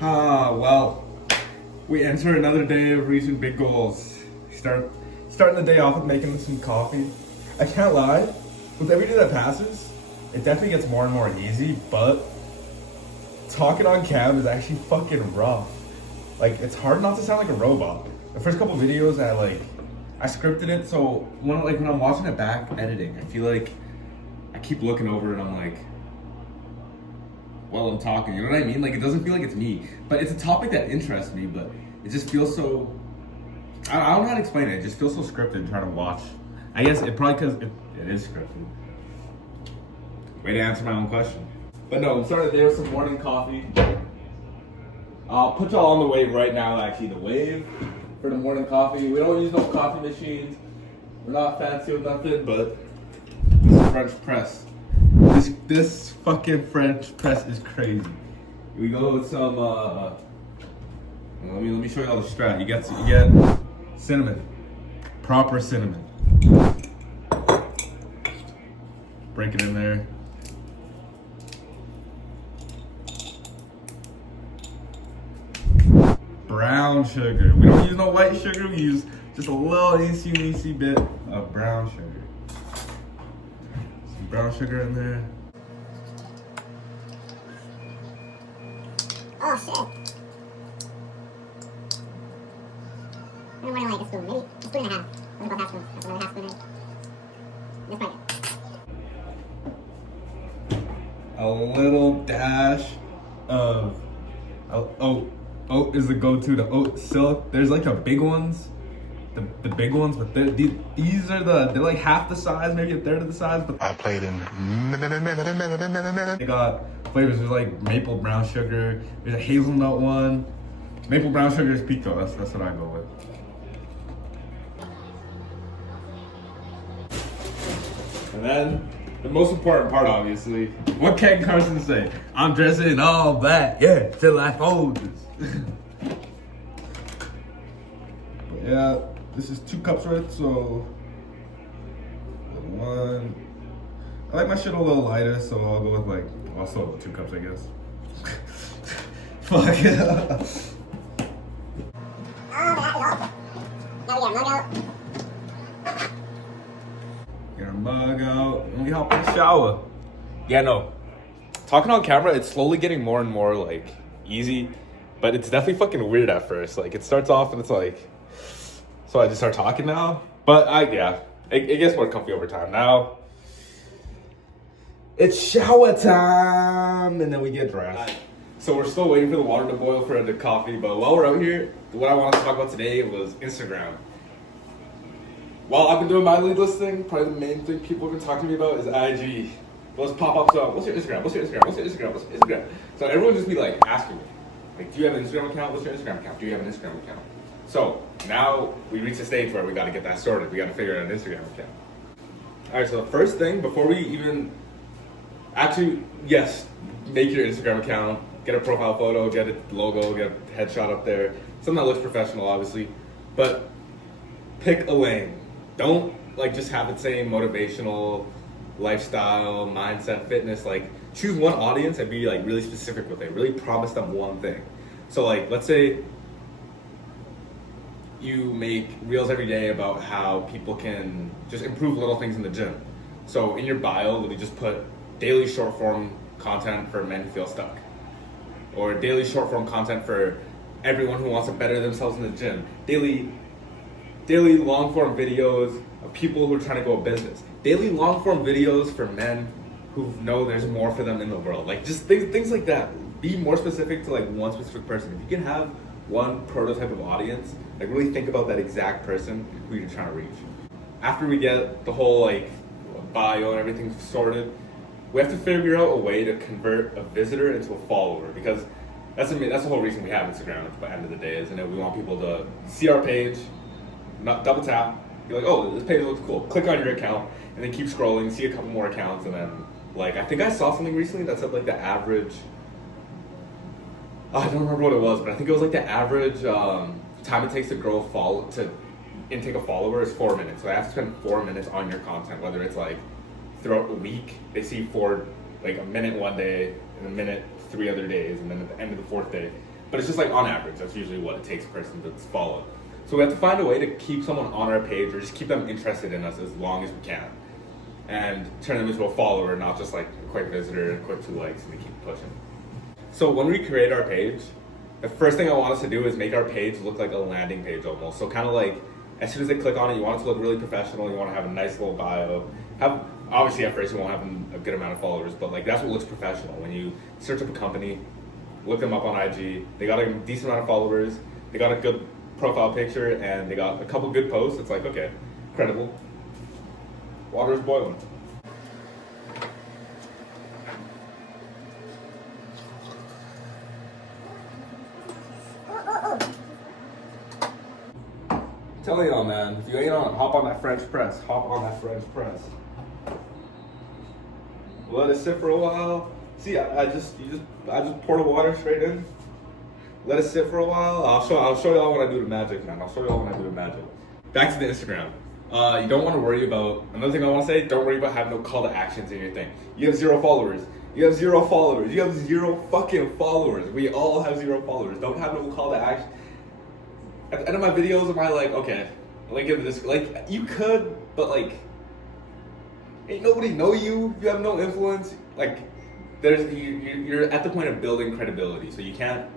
Well, we enter another day of reaching big goals. Starting the day off with making some coffee. I can't lie, with every day that passes, it definitely gets more and more easy, but talking on cam is actually fucking rough. Like, it's hard not to sound like a robot. The first couple videos, I scripted it, so when I'm watching it back editing, I feel like I keep looking over and I'm like, while I'm talking, you know what I mean? Like, it doesn't feel like it's me, but it's a topic that interests me, but it just feels so, I don't know how to explain it. It just feels so scripted trying to watch. I guess it probably because it is scripted. Way to answer my own question. But no, I'm starting the day with some morning coffee. I'll put y'all on the wave right now, actually, the wave for the morning coffee. We don't use no coffee machines. We're not fancy with nothing, but this is French press. This fucking French press is crazy. We go with some, let me show you all the strat. You get cinnamon, proper cinnamon. Break it in there. Brown sugar. We don't use no white sugar. We use just a little eensy bit of brown sugar. Some brown sugar in there. Oh shit. I don't want to like a spoon. Maybe a spoon and a half. What about half spoon? That's another half spoon. This part. A little dash of oat is the go-to. The oat silk. There's like the big ones, the big ones, but these are they're like half the size, maybe a third of the size. But I played in. they got flavors. There's like maple brown sugar. There's a hazelnut one. Maple brown sugar is pico. That's what I go with. And then the most important part, obviously, what can Carson say? I'm dressing in all black, yeah, till I fold this. Yeah, this is 2 cups worth, so one. I like my shit a little lighter, so I'll go with like also 2 cups, I guess. Fuck yeah. Now we get a mug out. Get our mug out, and we hop in the shower. Yeah, no. Talking on camera, it's slowly getting more and more like easy, but it's definitely fucking weird at first. Like, it starts off and it's like, so I just start talking now. But it gets more comfy over time. Now it's shower time, and then we get dressed. So we're still waiting for the water to boil for the coffee. But while we're out here, what I wanted to talk about today was Instagram. While I've been doing my lead listing, probably the main thing people have been talking to me about is IG. Those pop-ups up. What's your Instagram? What's your Instagram? What's your Instagram? What's your Instagram? So everyone just be like asking me, like, do you have an Instagram account? What's your Instagram account? Do you have an Instagram account? So now we reach a stage where we got to get that sorted. We got to figure out an Instagram account. All right. So the first thing before we even yes, make your Instagram account, get a profile photo, get a logo, get a headshot up there, something that looks professional, obviously, but pick a lane. Don't like just have it say motivational, lifestyle, mindset, fitness. Like, choose one audience and be like really specific with it. Really promise them one thing. So like, let's say you make reels every day about how people can just improve little things in the gym. So in your bio, literally just put daily short form content for men who feel stuck, or daily short form content for everyone who wants to better themselves in the gym. Daily long form videos of people who are trying to go a business. Daily long form videos for men who know there's more for them in the world. Like, just things like that. Be more specific to like one specific person. If you can have one prototype of audience, like really think about that exact person who you're trying to reach. After we get the whole like bio and everything sorted, we have to figure out a way to convert a visitor into a follower, because that's the whole reason we have Instagram at the end of the day, isn't it? We want people to see our page, not double tap, be like, oh, this page looks cool, click on your account, and then keep scrolling, see a couple more accounts, and then like, I think I saw something recently that said like the average, I don't remember what it was, but I think it was like the average time it takes to grow to intake a follower is 4 minutes. So I have to spend 4 minutes on your content, whether it's like throughout the week, they see like a minute one day and a minute 3 other days, and then at the end of the 4th day, But it's just like on average, that's usually what it takes a person that's followed. So we have to find a way to keep someone on our page or just keep them interested in us as long as we can. And turn them into a follower, not just like a quick visitor, a quick 2 likes, and we keep pushing. So when we create our page, the first thing I want us to do is make our page look like a landing page almost. So kind of like, as soon as they click on it, you want it to look really professional, you want to have a nice little bio. Obviously at first you won't have a good amount of followers, but like that's what looks professional. When you search up a company, look them up on IG, they got a decent amount of followers, they got a good profile picture, and they got a couple good posts, it's like, okay, credible. Water is boiling. Telling y'all, man, if you ain't on, hop on that French press. Hop on that French press. Let it sit for a while. See, I just pour the water straight in. Let it sit for a while. I'll show y'all when I do the magic, man. I'll show y'all when I do the magic. Back to the Instagram. You don't want to worry about, another thing I want to say, don't worry about having no call to actions in your thing. You have 0 followers. You have 0 followers. You have 0 fucking followers. We all have 0 followers. Don't have no call to action. At the end of my videos, am I like, okay, link in this, like, you could, but like, ain't nobody know you. You have no influence. Like, you're at the point of building credibility, so you can't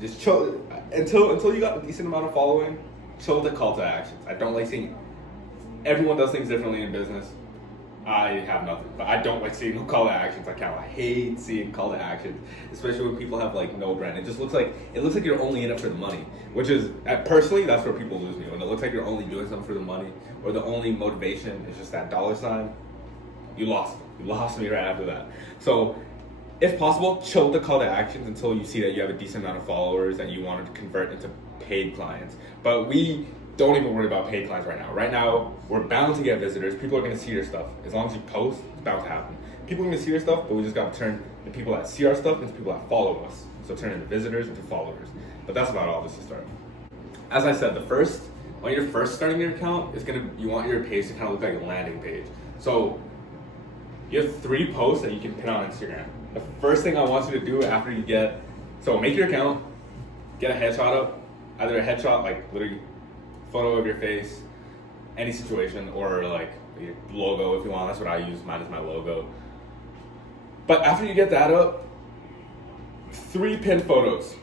just chill until you got a decent amount of following. Chill the call to actions. I don't like seeing, everyone does things differently in business. I have nothing, but I don't like seeing no call to actions. I hate seeing call to actions, especially when people have like no brand. It looks like you're only in it for the money, which is, personally, that's where people lose me. When it looks like you're only doing something for the money, or the only motivation is just that $sign, you lost me right after that. So if possible, chill the call to actions until you see that you have a decent amount of followers that you want to convert into paid clients. But we don't even worry about paid clients right now. Right now, we're bound to get visitors. People are going to see your stuff. As long as you post, it's bound to happen. People are going to see your stuff, but we just got to turn the people that see our stuff into people that follow us. So turn into visitors into followers. But that's about all this to start. As I said, when you're first starting your account, you want your page to kind of look like a landing page. So you have 3 posts that you can pin on Instagram. The first thing I want you to do after make your account, get a headshot up, either a headshot, like literally photo of your face, any situation, or like your logo if you want. That's what I use. Mine is my logo. But after you get that up, 3 pinned photos.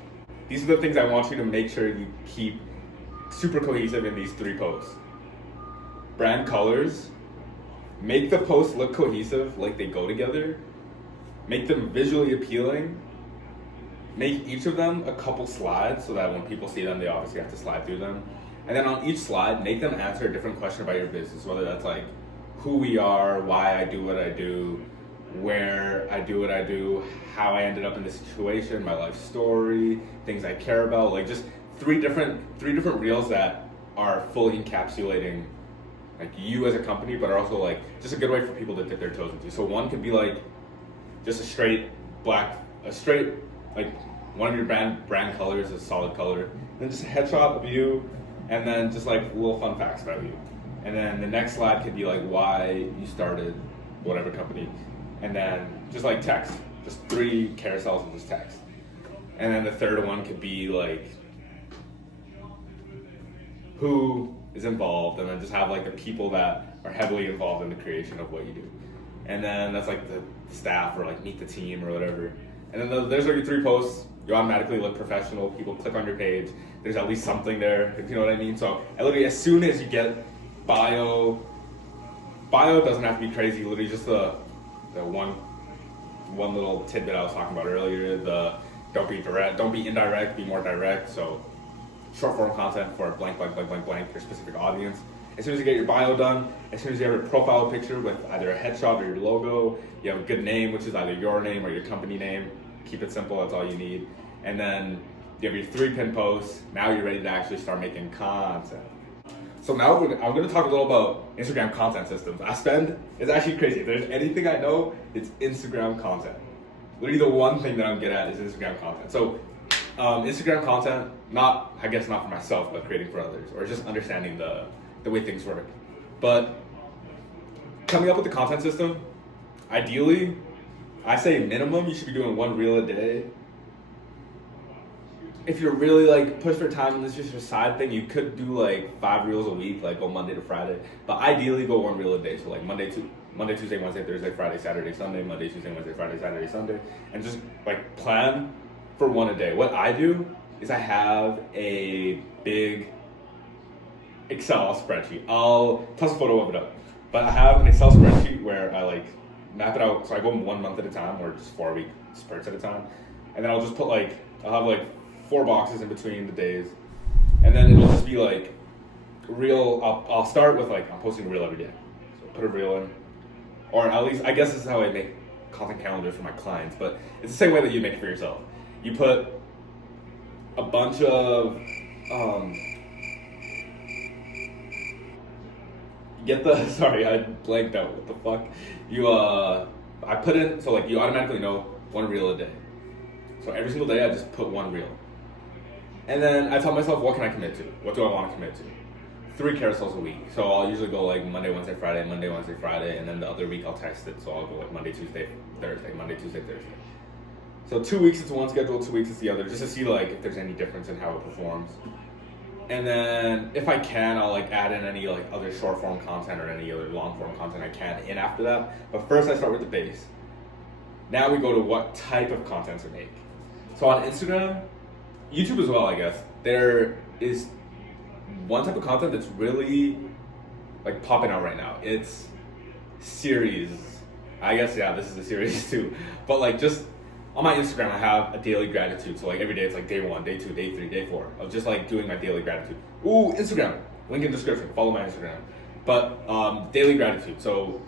These are the things I want you to make sure you keep super cohesive in these 3 posts. Brand colors. Make the posts look cohesive, like they go together. Make them visually appealing. Make each of them a couple slides so that when people see them, they obviously have to slide through them. And then on each slide, make them answer a different question about your business, whether that's like who we are, why I do what I do, where I do what I do, how I ended up in this situation, my life story, things I care about, like just three different reels that are fully encapsulating like you as a company, but are also like just a good way for people to dip their toes into. So one could be like just a straight like one of your brand colors is a solid color, then just a headshot of you, and then just like little fun facts about you. And then the next slide could be like why you started whatever company, and then just like text, just 3 carousels of just text. And then the third one could be like who is involved, and then just have like the people that are heavily involved in the creation of what you do. And then that's like the staff, or like meet the team or whatever. And then there's like your 3 posts. You automatically look professional. People click on your page. There's at least something there, if you know what I mean. So literally, as soon as you get bio doesn't have to be crazy. Literally, just the one little tidbit I was talking about earlier. The don't be direct, don't be indirect, be more direct. So short form content for blank, your specific audience. As soon as you get your bio done, as soon as you have your profile picture with either a headshot or your logo, you have a good name, which is either your name or your company name. Keep it simple, that's all you need. And then you have your 3 pin posts. Now you're ready to actually start making content. So now I'm going to talk a little about Instagram content systems. It's actually crazy. If there's anything I know, it's Instagram content. Literally the one thing that I'm good at is Instagram content. So Instagram content, not for myself, but creating for others, or just understanding the way things work. But coming up with the content system, ideally, I say minimum, you should be doing 1 reel a day. if you're really like pushed for time and this is just your side thing, you could do like 5 reels a week, like go Monday to Friday. But ideally, go 1 reel a day. So like Monday, Tuesday, Wednesday, Thursday, Friday, Saturday, Sunday, Monday, Tuesday, Wednesday, Friday, Saturday, Sunday, and just like plan for 1 a day. What I do is I have a big Excel spreadsheet. I'll toss a photo of it up, but I have an Excel spreadsheet where I like map it out. So I go 1 month at a time, or just 4-week spurts at a time, and then I'll just put like I'll have like 4 boxes in between the days, and then it'll just be like reel. I'll start with like I'm posting a reel every day, so put a reel in, or at least I guess this is how I make content calendars for my clients. But it's the same way that you make it for yourself. You put a bunch of get the sorry, I blanked out. What the fuck? You I put in, so like you automatically know 1 reel a day. So every single day I just put 1 reel. And then I tell myself, what can I commit to? What do I want to commit to? 3 carousels a week. So I'll usually go like Monday, Wednesday, Friday, Monday, Wednesday, Friday, and then the other week I'll test it. So I'll go like Monday, Tuesday, Thursday, Monday, Tuesday, Thursday. So 2 weeks it's one schedule, 2 weeks it's the other, just to see like if there's any difference in how it performs. And then if I can, I'll like add in any like other short form content or any other long form content I can in after that. But first I start with the base. Now we go to what type of content to make. So on Instagram, YouTube as well, I guess, there is one type of content that's really like popping out right now. It's series. I guess, yeah, this is a series too. But like just on my Instagram, I have a daily gratitude. So like every day it's like day 1, day 2, day 3, day 4 of just like doing my daily gratitude. Ooh, Instagram, link in description, follow my Instagram. But daily gratitude. So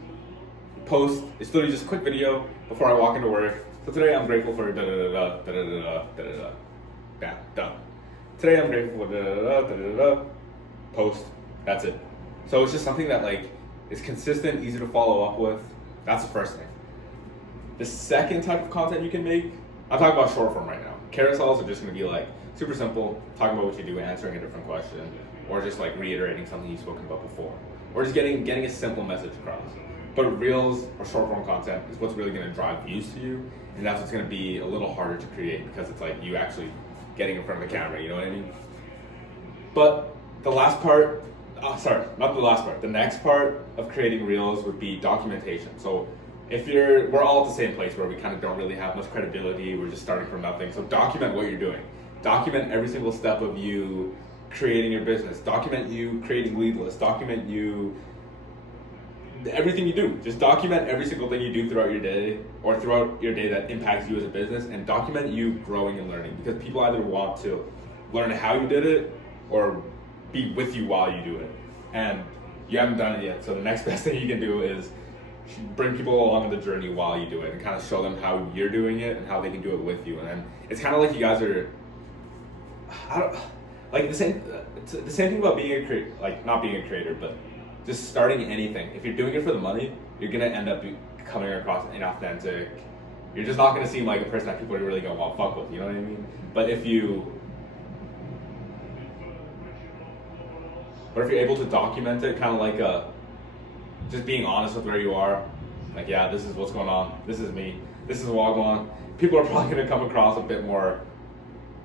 post, it's literally just a quick video before I walk into work. So today I'm grateful for da da da da da da da da da da. Bam, done. Today I'm grateful for da da da da da da. Post. That's it. So it's just something that like is consistent, easy to follow up with. That's the first thing. The second type of content you can make, I'm talking about short form right now. Carousels are just going to be like super simple, talking about what you do, answering a different question, or just like reiterating something you've spoken about before, or just getting a simple message across. But reels or short form content is what's really going to drive views to you, and that's what's going to be a little harder to create because it's like you actually getting in front of the camera, you know what I mean? But the last part, not the last part, the next part of creating reels would be documentation. So if we're all at the same place where we kind of don't really have much credibility, we're just starting from nothing. So document what you're doing. Document every single step of you creating your business. Document you creating lead lists. Document you everything you do. Just document every single thing you do throughout your day or throughout your day that impacts you as a business, and document you growing and learning, because people either want to learn how you did it or be with you while you do it. And you haven't done it yet. So the next best thing you can do is bring people along on the journey while you do it and kind of show them how you're doing it and how they can do it with you. And then it's kind of like you guys are, like the same thing about being a creator, like not being a creator, but just starting anything. If you're doing it for the money, you're gonna end up coming across inauthentic. You're just not gonna seem like a person that people are really gonna want to fuck with. You know what I mean? But if you're able to document it, kind of like just being honest with where you are, like, yeah, this is what's going on. This is me. This is Wagwan. People are probably gonna come across a bit more,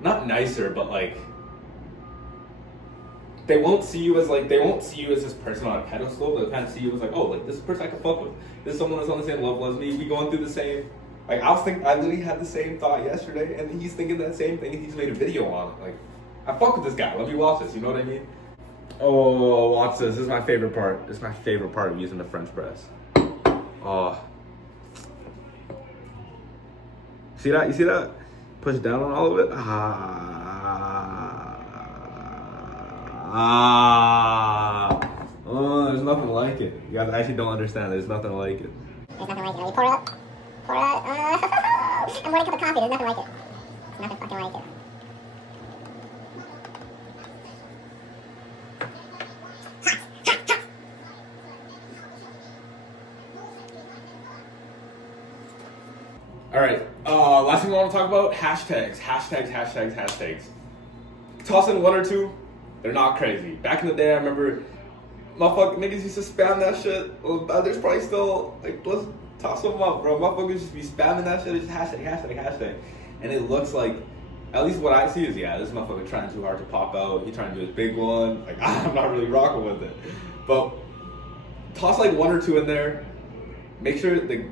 not nicer, but like, they won't see you as this person on a pedestal. They'll kind of see you as like, oh, like this is a person I can fuck with. This is someone that's on the same level as me. We going through the same. Like I literally had the same thought yesterday, and he's thinking that same thing, and he's made a video on it. Like, I fuck with this guy. Let me watch this. You know what I mean? Oh, watch this. This is my favorite part. This is my favorite part of using the French press. Oh, see that? You see that? Push down on all of it. Oh, there's nothing like it. You guys actually don't understand. There's nothing like it. There's nothing like it. You pour it up. I'm wanting a cup of coffee. There's nothing like it. There's nothing fucking like it. All right. Last thing I want to talk about: hashtags. Toss in 1 or 2. They're not crazy. Back in the day, I remember motherfucking niggas used to spam that shit. There's probably still, like, let's toss them up, bro. Motherfuckers just be spamming that shit. It's just hashtag. And it looks like at least what I see is, yeah, this motherfucker trying too hard to pop out. He trying to do his big one. Like, I'm not really rocking with it. But toss like one or two in there. Make sure the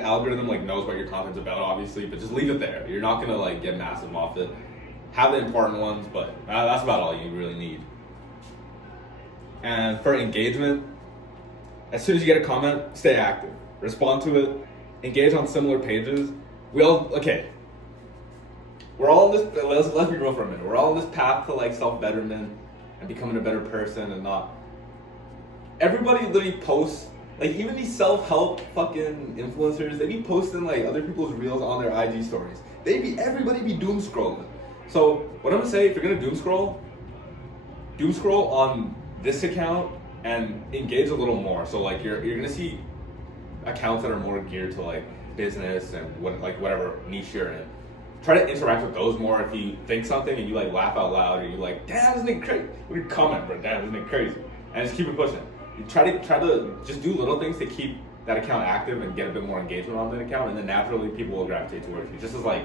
algorithm like knows what your content's about, obviously, but just leave it there. You're not gonna like get massive off it. Have the important ones, but that's about all you really need. And for engagement, as soon as you get a comment, stay active. Respond to it. Engage on similar pages. We're all in this, let's be real for a minute. We're all in this path to like self-betterment and becoming a better person and not. Everybody literally posts, like even these self-help fucking influencers, they be posting like other people's reels on their IG stories. Everybody be doom scrolling. So what I'm gonna say, if you're gonna doom scroll on this account and engage a little more. So like you're gonna see accounts that are more geared to like business and whatever niche you're in. Try to interact with those more. If you think something and you like laugh out loud or you like, damn, isn't it crazy? You comment, bro, damn, isn't it crazy? And just keep it pushing. You try to just do little things to keep that account active and get a bit more engagement on the account, and then naturally people will gravitate towards you. Just as like,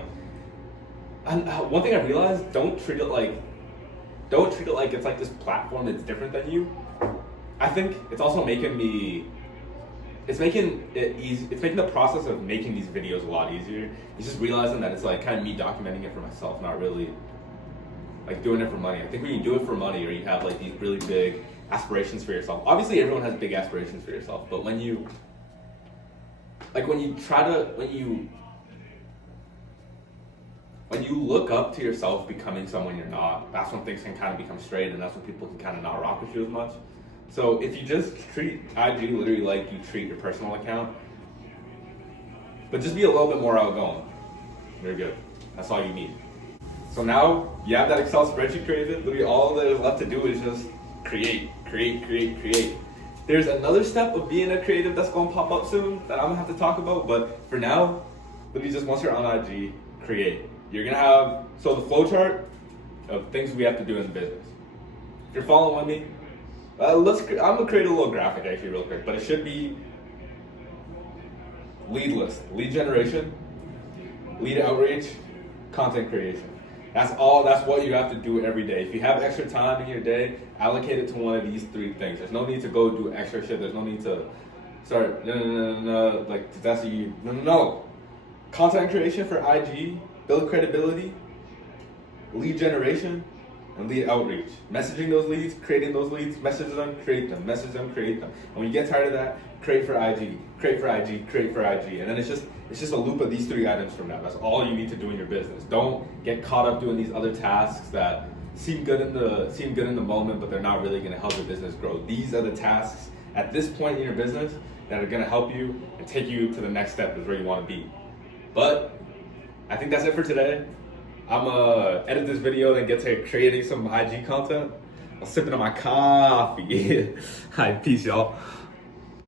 and one thing I realized, don't treat it like it's like this platform that's different than you. I think it's also making it easy. It's making the process of making these videos a lot easier. It's just realizing that it's like kind of me documenting it for myself, not really like doing it for money. I think when you do it for money or you have like these really big aspirations for yourself, obviously everyone has big aspirations for yourself, but when you look up to yourself becoming someone you're not, that's when things can kind of become straight, and that's when people can kind of not rock with you as much. So if you just treat IG literally like you treat your personal account, but just be a little bit more outgoing, you're good. That's all you need. So now you have that Excel spreadsheet created. Literally all that is left to do is just create. There's another step of being a creative that's going to pop up soon that I'm going to have to talk about, but for now, literally just once you're on IG, create. You're going to have, so the flowchart of things we have to do in the business. If you're following me, I'm going to create a little graphic actually real quick, but it should be lead list, lead generation, lead outreach, content creation. That's what you have to do every day. If you have extra time in your day, allocate it to one of these three things. There's no need to go do extra shit. There's no need to start, no. Content creation for IG, build credibility, lead generation, and lead outreach. Messaging those leads, creating those leads, message them, create them, message them, create them. And when you get tired of that, create for IG, create for IG, create for IG. And then it's just a loop of these three items from now. That's all you need to do in your business. Don't get caught up doing these other tasks that seem good in the moment, but they're not really gonna help your business grow. These are the tasks at this point in your business that are gonna help you and take you to the next step is where you wanna be. But I think that's it for today. I'm gonna edit this video and get to creating some IG content. I'm sipping on my coffee. All right, peace, y'all.